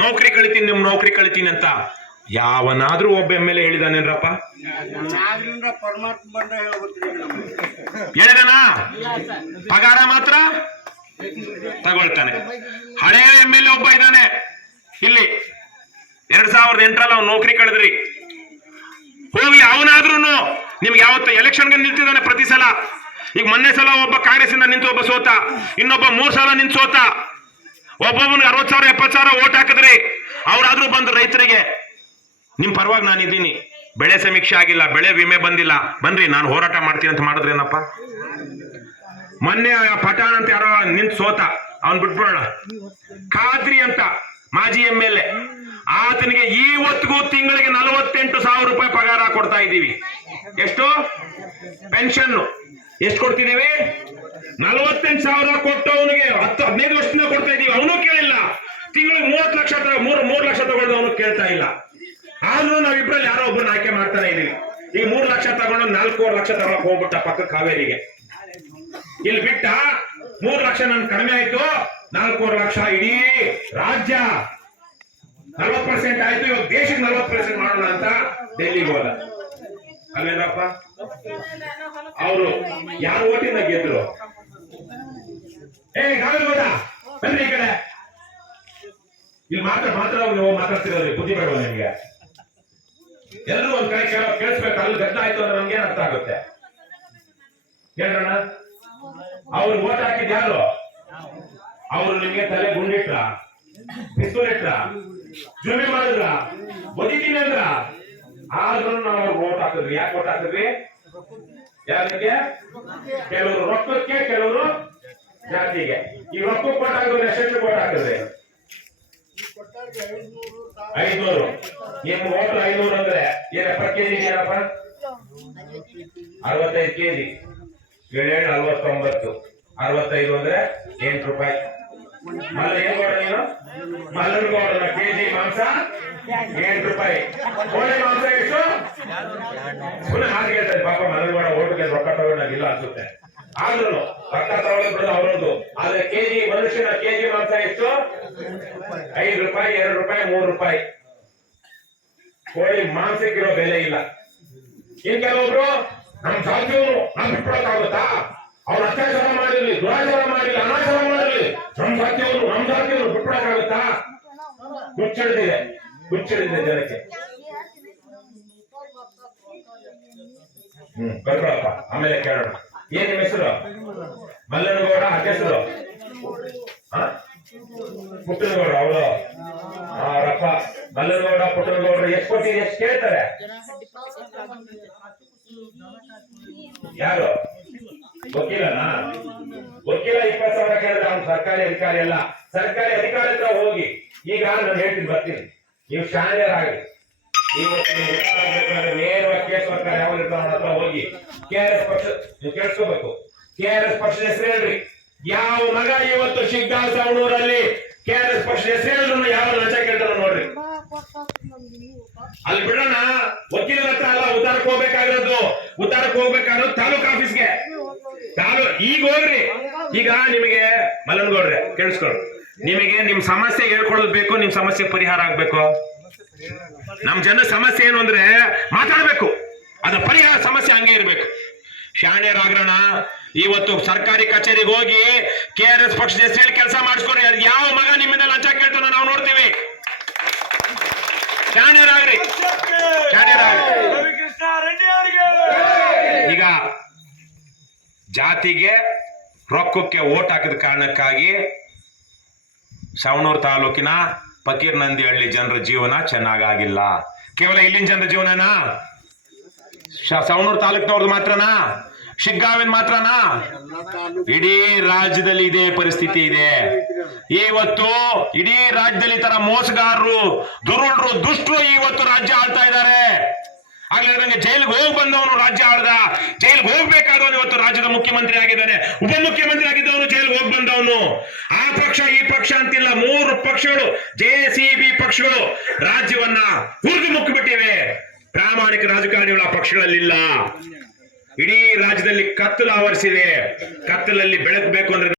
ನೌಕರಿ ಕಳಿತೀನಿ ನಿಮ್ ನೌಕರಿ ಕಳಿತೀನಿ ಅಂತ ಯಾವನಾದ್ರೂ ಒಬ್ಬ ಎಂ ಎಲ್ ಎ ಹೇಳಿದಾನೇನ್ರಪ್ಪ. ಹೇಳಿದಾನ? ಪಗಾರ ಮಾತ್ರ? ತಗೊಳ್ತಾನೆ. ಹಳೆ ಎಂ ಎಲ್ ಎ ಒಬ್ಬ ಇದ್ದಾನೆ. ಇಲ್ಲಿ ಎರಡ್ ಸಾವಿರದ ಎಂಟರಲ್ಲಿ ಅವ್ನು ನೌಕರಿ ಕಳೆದ್ರಿ. ಹೋಗಿ ಅವನಾದ್ರೂ ನಿಮ್ಗೆ ಯಾವತ್ತು ಎಲೆಕ್ಷನ್ಗೆ ನಿಲ್ತಿದ್ದಾನೆ ಪ್ರತಿ ಸಲ. ಈಗ ಮೊನ್ನೆ ಸಲ ಒಬ್ಬ ಕಾಂಗ್ರೆಸ್ ಇಂದ ನಿಂತು ಒಬ್ಬ ಸೋತ ಇನ್ನೊಬ್ಬ ಮೂರ್ ಸಲ ನಿಂತು ಸೋತ. ಒಬ್ಬೊಬ್ಬನಿಗೆ ಅರವತ್ ಸಾವಿರ ಎಪ್ಪತ್ ಸಾವಿರ ಓಟ್ ಹಾಕಿದ್ರಿ ಅವ್ರಾದ್ರೂ ಬಂದು ರೈತರಿಗೆ, ನಿಮ್ ಪರವಾಗಿ ನಾನಿದ್ದೀನಿ ಬೆಳೆ ಸಮೀಕ್ಷೆ ಆಗಿಲ್ಲ, ಬೆಳೆ ವಿಮೆ ಬಂದಿಲ್ಲ. ಬನ್ರಿ, ನಾನು ಹೋರಾಟ ಮಾಡ್ತೀನಿ ಅಂತ ಮಾಡಿದ್ರೇನಪ್ಪ ಮೊನ್ನೆ ಪಠಾಣ ಪಠಾಣ್ ಅಂತ ಯಾರೋ ನಿಂತ್ ಸೋತ, ಅವನ್ ಬಿಟ್ಬಿಡೋಣ. ಖಾದ್ರಿ ಅಂತ, ಮಾಜಿ ಎಂ ಎಲ್ ಎ. ಆತನಿಗೆ ಇವತ್ತಿಗೂ ತಿಂಗಳಿಗೆ ನಲವತ್ತೆಂಟು ಸಾವಿರ ರೂಪಾಯಿ ಪಗಾರ ಕೊಡ್ತಾ ಇದ್ದೀವಿ. ಎಷ್ಟು? ಪೆನ್ಷನ್ ಎಷ್ಟು ಕೊಡ್ತಿದ್ದೀವಿ? ನಲವತ್ತೆಂಟು ಸಾವಿರ ಕೊಟ್ಟು ಅವನಿಗೆ ಹತ್ತು, ಹದಿನೈದು ವರ್ಷದಿಂದ ಕೊಡ್ತಾ ಇದೀವಿ ಅವನು ಕೇಳಿಲ್ಲ ತಿಂಗಳಿಗೆ ಮೂವತ್ತು ಲಕ್ಷ ತ- ಮೂರು ಲಕ್ಷ ತಗೊಂಡು ಅವನು ಕೇಳ್ತಾ ಇಲ್ಲ. ಆದ್ರೂ ನಾವಿಬ್ರಲ್ಲಿ ಯಾರೋ ಒಬ್ಬರನ್ನ ಆಯ್ಕೆ ಮಾಡ್ತಾನೆ ಇದೀವಿ. ಈಗ ಮೂರ್ ಲಕ್ಷ ತಗೊಂಡು ನಾಲ್ಕೂವರೆ ಲಕ್ಷ ತಗೊಳಕ್ ಹೋಗ್ಬಿಟ್ಟ ಪಕ್ಕ ಕಾವೇರಿಗೆ. ಇಲ್ಲಿ ಬಿಟ್ಟ ಮೂರ್ ಲಕ್ಷ ನನ್ ಕಡಿಮೆ ಆಯ್ತು, ನಾಲ್ಕೂವರೆ ಲಕ್ಷ ಇಡೀ ರಾಜ್ಯ. ನಲ್ವತ್ ಪರ್ಸೆಂಟ್ ಆಯ್ತು, ಇವಾಗ ದೇಶಕ್ಕೆ ನಲ್ವತ್ ಪರ್ಸೆಂಟ್ ಮಾಡೋಣ ಅಂತ ಡೆಲ್ಲಿಗೆ ಹೋದ. ಅಲ್ಲೇನಪ್ಪ ಅವರು ಯಾರು ಓಟಿಂದ ಗೆದ್ರು? ಏ ಹೋದ ಬನ್ನಿ ಈ ಕಡೆ. ಇಲ್ಲಿ ಮಾತ್ರ ಮಾತ್ರ ಅವ್ರು ಮಾತಾಡ್ತಿರೋದು, ಬುದ್ಧಿ ಬರಲ್ಲ ನಿಮ್ಗೆ. ಎಲ್ಲರೂ ಒಂದ್ ಕಡೆ ಕೇಳ ಕೇಳಿಸ್ಬೇಕು, ಅಲ್ಲಿ ಗದ್ದ ಆಯ್ತು ಅಂದ್ರೆ ನಮ್ಗೆ ಅರ್ಥ ಆಗುತ್ತೆ? ಕೇಳೋಣ ಅವ್ರು ಓಟ್ ಹಾಕಿದ್ ಯಾರು? ಅವರು ನಿಮ್ಗೆ ತಲೆ ಗುಂಡಿಟ್ರ? ಪಿಸ್ತೂಲ್ ಇಟ್ರ ಜುಮಿ ಮಾಡಿದ್ರ? ಬದಿತೀನಿ ಅಂದ್ರ? ಆದ್ರೂ ನಾವು ಅವ್ರಿಗೆ ಓಟ್ ಹಾಕಿದ್ರಿ ಯಾಕೆ ಓಟ್ ಹಾಕಿದ್ರಿ ಯಾರಿಗೆ? ಕೆಲವರು ರೊಕ್ಕಕ್ಕೆ, ಕೆಲವರು ಜಾತಿಗೆ. ಈ ರೊಕ್ಕ ಓಟ್ ಹಾಕಿದ್ರೆ ಎಷ್ಟು ಓಟ್ ಹಾಕಿದ್ರಿ? ಐನೂರು. ಏನ್ ಓಟ್ ಐನೂರು ಅಂದ್ರೆ ಏನಪ್ಪ ಕೆಜಿ ಏನಪ್ಪ ಅರವತ್ತೈದು ಕೆಜಿ. ಏಳೇಳು ಅರವತ್ತೊಂಬತ್ತು ಅರವತ್ತೈದು ಅಂದ್ರೆ ಎಂಟು ರೂಪಾಯಿ. ಮಲ್ಲ ಏನ್ ಕೊಡ ನೀನು? ಮಲ್ಲನಗೌಡನ ಕೆಜಿ ಮಾಂಸ ಎಂಟು ರೂಪಾಯಿ. ಕೋಳಿ ಮಾಂಸ ಎಷ್ಟು? ಪುನಃ ಹಾಗೆ ಹೇಳ್ತಾರೆ. ಪಾಪ ಮಲ್ಲನಗೌಡ ಓಟ್ಗೆ ರೊಕ್ಕ ತಗೊಂಡಾಗಿಲ್ಲ ಅನ್ಸುತ್ತೆ. ಆದ್ರೂ ರೊಕ್ಕ ತಗೊಳ್ಳೋದು ಅವರದ್ದು. ಆದ್ರೆ ಕೆಜಿ ಮನುಷ್ಯನ ಕೆಜಿ ಮಾಂಸ ಎಷ್ಟು? ಐದು ರೂಪಾಯಿ, ಎರಡು ರೂಪಾಯಿ, ಮೂರು ರೂಪಾಯಿ. ಕೋಳಿ ಮಾಂಸಕ್ಕಿರೋ ಬೆಲೆ ಇಲ್ಲ. ಇನ್ ಕೆಲವೊಬ್ರು ನಮ್ ಸಾಧ್ಯವನು ನಮ್ ಬಿಟ್ಕೊಳಕ್ಕಾಗುತ್ತಾ ಅವ್ರು ಅತ್ಯಾಚಾರ ಮಾಡಿರ್ಲಿ, ದುರಾಚಾರ ಮಾಡಿರ್ಲಿ, ಅನಾಚಾರ ಮಾಡಿರ್ಲಿ, ನಮ್ ಸಾಧ್ಯವನು ನಮ್ ಸಾಧ್ಯವನು ಬಿಟ್ಕೊಳಕ್ಕಾಗುತ್ತಾ? ಹುಚ್ಚಿಡಿದಿದೆ ಹುಚ್ಚಿಡಿದೆ ಜನಕ್ಕೆ. ಹ್ಮ್ ಬರ್ಕೊಳಪ್ಪ ಆಮೇಲೆ ಕೇಳೋಣ. ಏನ್ ನಿಮ್ಮ ಹೆಸರು? ಮಲ್ಲನಗೌಡ ಅಕ್ಕ ಹೆಸರು? ಹಾ? ಪುಟ್ಟನಗೌಡ ಆ ರಪ್ಪ ಮಲ್ಲನಗೌಡ ಪುಟ್ಟನಗೌಡರು ಎಷ್ಟು ಕೊಟ್ಟಿರಿ ಎಷ್ಟು ಕೇಳ್ತಾರೆ? ಯಾರು? ವಕೀಲನಾ ವಕೀಲ ಇಪ್ಪತ್ತು ಸಾವಿರ ಕೇಳಿದ್ರೆ ಅವ್ನು ಸರ್ಕಾರಿ ಅಧಿಕಾರಿ ಅಲ್ಲ. ಸರ್ಕಾರಿ ಅಧಿಕಾರಿ ಹತ್ರ ಹೋಗಿ. ಈಗ ನಾನು ಹೇಳ್ತೀನಿ, ಬರ್ತೀನಿ. ನೀವು ಶಾಲೆಯರಾಗಿ ನೇರವಾಗಿ ಕೇಸ್ ಸರ್ಕಾರ ಯಾವ ಹತ್ರ ಹೋಗಿ. ಕೆ ಆರ್ ಎಸ್ ಪಕ್ಷ ನೀವು ಕೇಳಿಸ್ಕೋಬೇಕು. ಕೆ ಆರ್ ಎಸ್ ಪಕ್ಷದ ಹೆಸರು ಹೇಳ್ರಿ. ಯಾವ ಮಗ ಇವತ್ತು ಶಿಗ್ಗಾ ಸವಣೂರಲ್ಲಿ ಕೆ ಆರ್ ಎಸ್ ಪಕ್ಷದ ಹೆಸರು ಯಾವ ಕೇಳ್ತಾರ ನೋಡ್ರಿ. ಅಲ್ಲಿ ಬಿಡೋಣ. ವಕೀಲರ ಹತ್ರ ಅಲ್ಲ ಉದ್ದಾರಕ್ಕೆ ಹೋಗ್ಬೇಕಾಗಿರೋದು. ಉದ್ದಾರಕ್ಕೆ ಹೋಗ್ಬೇಕಾಗಿರೋದು ತಾಲೂಕ್ ಆಫೀಸ್ಗೆ. ತಾಲೂ, ಈಗ ಹೋಗ್ರಿ. ಈಗ ನಿಮಗೆ ಮಲನ್ಗೌಡ್ರೆ ಕೇಳಿಸ್ಕೊಳ್ರಿ ನಿಮಗೆ ನಿಮ್ ಸಮಸ್ಯೆ ಹೇಳ್ಕೊಳ್ಳೋದು ಬೇಕು, ನಿಮ್ ಸಮಸ್ಯೆ ಪರಿಹಾರ ಆಗ್ಬೇಕು. ನಮ್ ಜನ ಸಮಸ್ಯೆ ಏನು ಅಂದ್ರೆ ಮಾತಾಡ್ಬೇಕು. ಅದ ಪರಿಹಾರ ಸಮಸ್ಯೆ ಹಂಗೆ ಇರ್ಬೇಕು. ಶಾಣ್ಯರಾಗ್ರಣ ಇವತ್ತು ಸರ್ಕಾರಿ ಕಚೇರಿಗೆ ಹೋಗಿ ಕೆ ಆರ್ ಎಸ್ ಪಕ್ಷದ ಹೆಸರು ಕೆಲಸ ಮಾಡಿಸ್ಕೊರಿ ಅದ್ ಯಾವ ಮಗ ನಿಮ್ಮಿಂದ ಲಂಚ ಕೇಳ್ತಾನ ನಾವು ನೋಡ್ತೀವಿ. ಚಾಣ್ಯರಾಗ್ರಿ ಈಗ ಜಾತಿಗೆ ರೊಕ್ಕಕ್ಕೆ ಓಟ್ ಹಾಕಿದ ಕಾರಣಕ್ಕಾಗಿ ಸವಣೂರು ತಾಲೂಕಿನ ಫಕೀರ್ ನಂದಿಹಳ್ಳಿ ಜನರ ಜೀವನ ಚೆನ್ನಾಗಾಗಿಲ್ಲ. ಕೇವಲ ಇಲ್ಲಿನ ಜನರ ಜೀವನನಾ? ಸವಣೂರು ತಾಲೂಕಿನವ್ರದ್ದು ಮಾತ್ರನಾ? ಶಿಗ್ಗಾವಿನ ಮಾತ್ರನಾ? ಇಡೀ ರಾಜ್ಯದಲ್ಲಿ ಇದೇ ಪರಿಸ್ಥಿತಿ ಇದೆ. ಇವತ್ತು ಇಡೀ ರಾಜ್ಯದಲ್ಲಿ ತರ ಮೋಸಗಾರರು, ದುರುಳರು, ದುಷ್ಟರು ಇವತ್ತು ರಾಜ್ಯ ಆಳ್ತಾ ಇದ್ದಾರೆ. ಆಗ್ಲೇ ಜೈಲಿಗೆ ಹೋಗಿ ಬಂದವನು ರಾಜ್ಯ ಆಳ್ದ. ಜೈಲಿಗೆ ಹೋಗ್ಬೇಕಾದವನು ಇವತ್ತು ರಾಜ್ಯದ ಮುಖ್ಯಮಂತ್ರಿ ಆಗಿದ್ದಾನೆ. ಉಪಮುಖ್ಯಮಂತ್ರಿ ಆಗಿದ್ದವನು ಜೈಲಿಗೆ ಹೋಗಿ ಬಂದವನು. ಆ ಪಕ್ಷ, ಈ ಪಕ್ಷ ಅಂತಿಲ್ಲ. ಮೂರು ಪಕ್ಷಗಳು, ಜೆ ಸಿ ಬಿ ಪಕ್ಷಗಳು ರಾಜ್ಯವನ್ನ ಹುರಿದು ಮುಕ್ಕಿಬಿಟ್ಟಿವೆ. ಪ್ರಾಮಾಣಿಕ ರಾಜಕಾರಣಿಗಳು ಆ ಪಕ್ಷಗಳಲ್ಲಿಲ್ಲ. ಇಡೀ ರಾಜ್ಯದಲ್ಲಿ ಕತ್ತಲು ಆವರಿಸಿದೆ. ಕತ್ತಲಲ್ಲಿ ಬೆಳಕು ಬೇಕು ಅಂದ್ರೆ